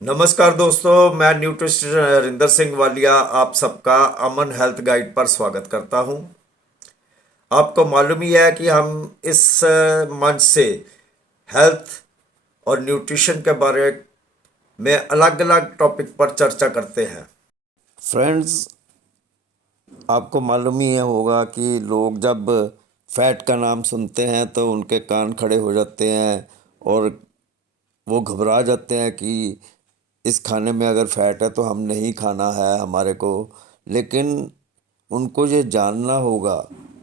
नमस्कार दोस्तों, मैं न्यूट्रिशन रिंदर सिंह वालिया आप सबका अमन हेल्थ गाइड पर स्वागत करता हूं। आपको मालूम ही है कि हम इस मंच से हेल्थ और न्यूट्रिशन के बारे में अलग अलग टॉपिक पर चर्चा करते हैं। फ्रेंड्स, आपको मालूम ही है होगा कि लोग जब फैट का नाम सुनते हैं तो उनके कान खड़े हो जाते हैं और वो घबरा जाते हैं कि इस खाने में अगर फैट है तो हम नहीं खाना है हमारे को। लेकिन उनको ये जानना होगा,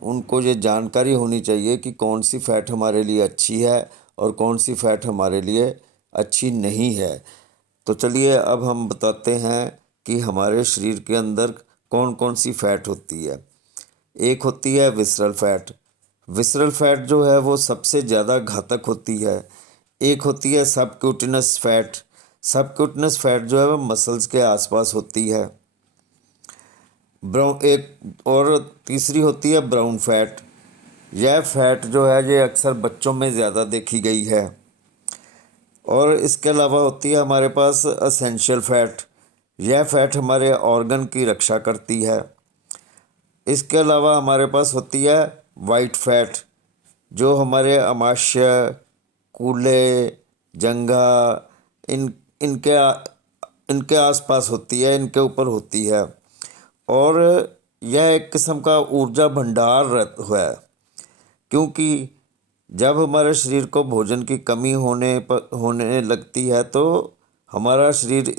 उनको ये जानकारी होनी चाहिए कि कौन सी फ़ैट हमारे लिए अच्छी है और कौन सी फ़ैट हमारे लिए अच्छी नहीं है। तो चलिए अब हम बताते हैं कि हमारे शरीर के अंदर कौन कौन सी फ़ैट होती है। एक होती है विसरल फैट। विसरल फैट जो है वो सबसे ज़्यादा घातक होती है। एक होती है सबक्यूटिनस फैट। सबक्यूटिनस फैट जो है वो मसल्स के आसपास होती है। ब्राउन एक और तीसरी होती है ब्राउन फैट। यह फैट जो है ये अक्सर बच्चों में ज़्यादा देखी गई है। और इसके अलावा होती है हमारे पास असेंशियल फैट। यह फैट हमारे ऑर्गन की रक्षा करती है। इसके अलावा हमारे पास होती है वाइट फैट, जो हमारे अमाशय, कूल्हे, जंघा, इन इनके इनके आसपास होती है, इनके ऊपर होती है। और यह एक किस्म का ऊर्जा भंडार है, क्योंकि जब हमारे शरीर को भोजन की कमी होने लगती है तो हमारा शरीर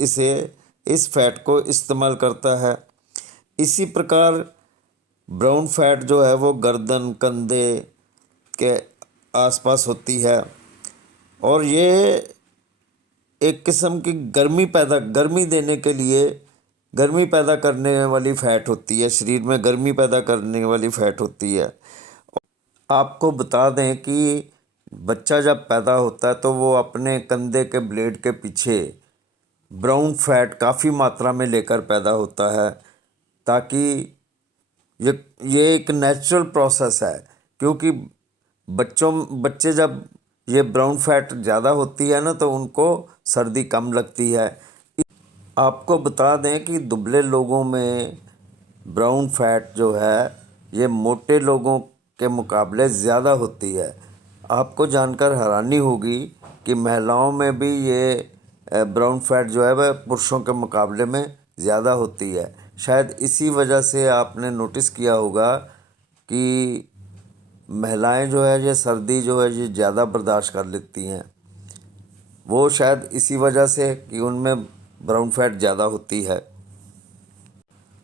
इस फैट को इस्तेमाल करता है। इसी प्रकार ब्राउन फैट जो है वो गर्दन, कंधे के आसपास होती है। और ये एक किस्म की गर्मी देने के लिए गर्मी पैदा करने वाली फ़ैट होती है। शरीर में गर्मी पैदा करने वाली फ़ैट होती है। आपको बता दें कि बच्चा जब पैदा होता है तो वो अपने कंधे के ब्लेड के पीछे ब्राउन फैट काफ़ी मात्रा में लेकर पैदा होता है, ताकि ये ये एक नेचुरल प्रोसेस है। क्योंकि बच्चे जब ये ब्राउन फैट ज़्यादा होती है ना तो उनको सर्दी कम लगती है। आपको बता दें कि दुबले लोगों में ब्राउन फैट जो है ये मोटे लोगों के मुकाबले ज़्यादा होती है। आपको जानकर हैरानी होगी कि महिलाओं में भी ये ब्राउन फैट जो है वह पुरुषों के मुकाबले में ज़्यादा होती है। शायद इसी वजह से आपने नोटिस किया होगा कि महिलाएं जो है ये सर्दी जो है ये ज़्यादा बर्दाश्त कर लेती हैं। वो शायद इसी वजह से कि उनमें ब्राउन फैट ज़्यादा होती है।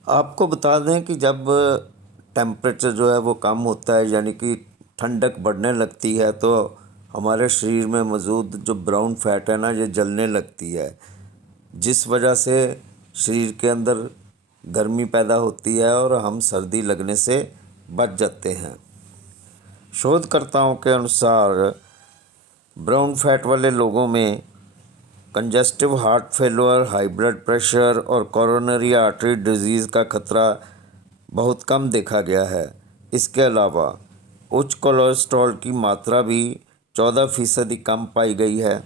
आपको बता दें कि जब टेम्परेचर जो है वो कम होता है, यानी कि ठंडक बढ़ने लगती है, तो हमारे शरीर में मौजूद जो ब्राउन फैट है ना ये जलने लगती है, जिस वजह से शरीर के अंदर गर्मी पैदा होती है और हम सर्दी लगने से बच जाते हैं। शोधकर्ताओं के अनुसार ब्राउन फैट वाले लोगों में congestive heart failure, high blood pressure और कोरोनरी आर्टरी डिजीज़ का खतरा बहुत कम देखा गया है। इसके अलावा उच्च कोलेस्ट्रॉल की मात्रा भी 14% कम पाई गई है।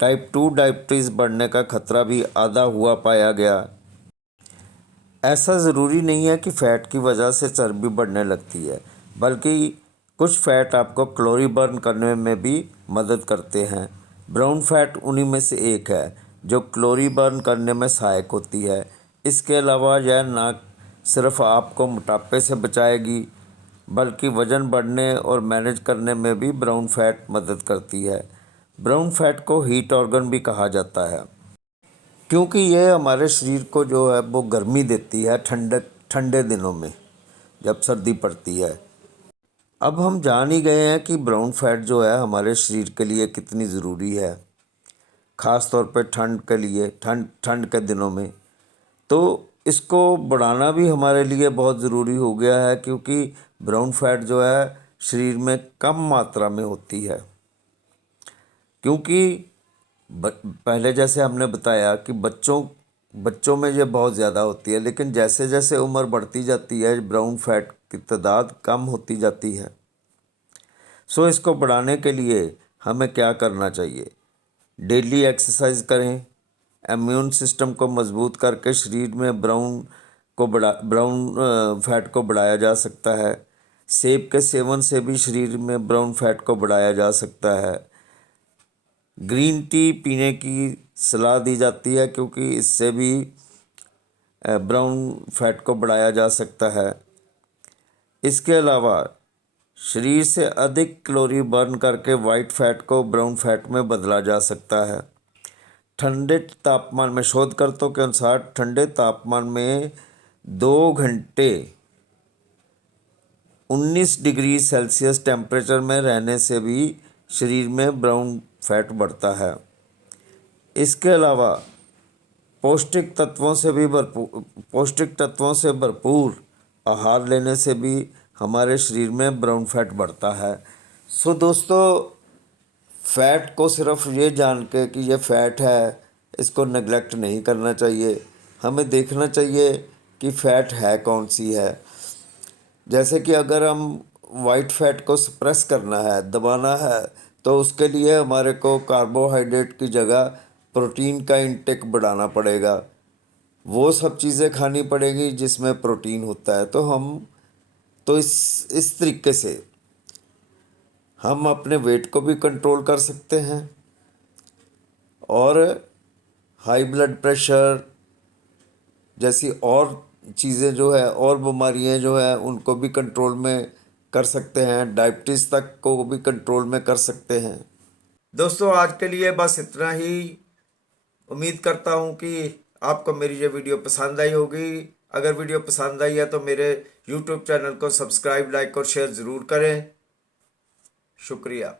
टाइप 2 डायबिटीज़ बढ़ने का खतरा भी आधा हुआ पाया गया। ऐसा ज़रूरी नहीं है कि फ़ैट की वजह से चर्बी बढ़ने लगती है, बल्कि कुछ फ़ैट आपको कैलोरी बर्न करने में भी मदद करते हैं। ब्राउन फैट उन्हीं में से एक है जो कैलोरी बर्न करने में सहायक होती है। इसके अलावा यह ना सिर्फ आपको मोटापे से बचाएगी, बल्कि वज़न बढ़ने और मैनेज करने में भी ब्राउन फैट मदद करती है। ब्राउन फैट को हीट ऑर्गन भी कहा जाता है, क्योंकि यह हमारे शरीर को जो है वो गर्मी देती है ठंडे दिनों में जब सर्दी पड़ती है। अब हम जान ही गए हैं कि ब्राउन फैट जो है हमारे शरीर के लिए कितनी ज़रूरी है, ख़ास तौर पे ठंड के लिए, ठंड के दिनों में। तो इसको बढ़ाना भी हमारे लिए बहुत ज़रूरी हो गया है, क्योंकि ब्राउन फैट जो है शरीर में कम मात्रा में होती है। क्योंकि पहले जैसे हमने बताया कि बच्चों में ये बहुत ज़्यादा होती है, लेकिन जैसे जैसे उम्र बढ़ती जाती है ब्राउन फैट की तादाद कम होती जाती है। सो इसको बढ़ाने के लिए हमें क्या करना चाहिए? डेली एक्सरसाइज करें। इम्यून सिस्टम को मजबूत करके शरीर में ब्राउन फैट को बढ़ाया जा सकता है। सेब के सेवन से भी शरीर में ब्राउन फैट को बढ़ाया जा सकता है। ग्रीन टी पीने की सलाह दी जाती है क्योंकि इससे भी ब्राउन फैट को बढ़ाया जा सकता है। इसके अलावा शरीर से अधिक कैलोरी बर्न करके वाइट फैट को ब्राउन फैट में बदला जा सकता है। ठंडे तापमान में, शोधकर्ताओं के अनुसार ठंडे तापमान में 2 घंटे 19 डिग्री सेल्सियस टेम्परेचर में रहने से भी शरीर में ब्राउन फैट बढ़ता है। इसके अलावा पौष्टिक तत्वों से भरपूर आहार लेने से भी हमारे शरीर में ब्राउन फैट बढ़ता है। सो दोस्तों, फैट को सिर्फ ये जान के कि ये फैट है, इसको नेगलेक्ट नहीं करना चाहिए। हमें देखना चाहिए कि फ़ैट है कौन सी है। जैसे कि अगर हम वाइट फैट को सप्रेस करना है, दबाना है, तो उसके लिए हमारे को कार्बोहाइड्रेट की जगह प्रोटीन का इंटेक बढ़ाना पड़ेगा। वो सब चीज़ें खानी पड़ेगी जिसमें प्रोटीन होता है। तो इस तरीके से हम अपने वेट को भी कंट्रोल कर सकते हैं और हाई ब्लड प्रेशर जैसी और चीज़ें जो है, और बीमारियां जो है, उनको भी कंट्रोल में कर सकते हैं। डायबिटीज़ तक को भी कंट्रोल में कर सकते हैं। दोस्तों, आज के लिए बस इतना ही। उम्मीद करता हूँ कि आपको मेरी ये वीडियो पसंद आई होगी। अगर वीडियो पसंद आई है तो मेरे यूट्यूब चैनल को सब्सक्राइब, लाइक और शेयर ज़रूर करें। शुक्रिया।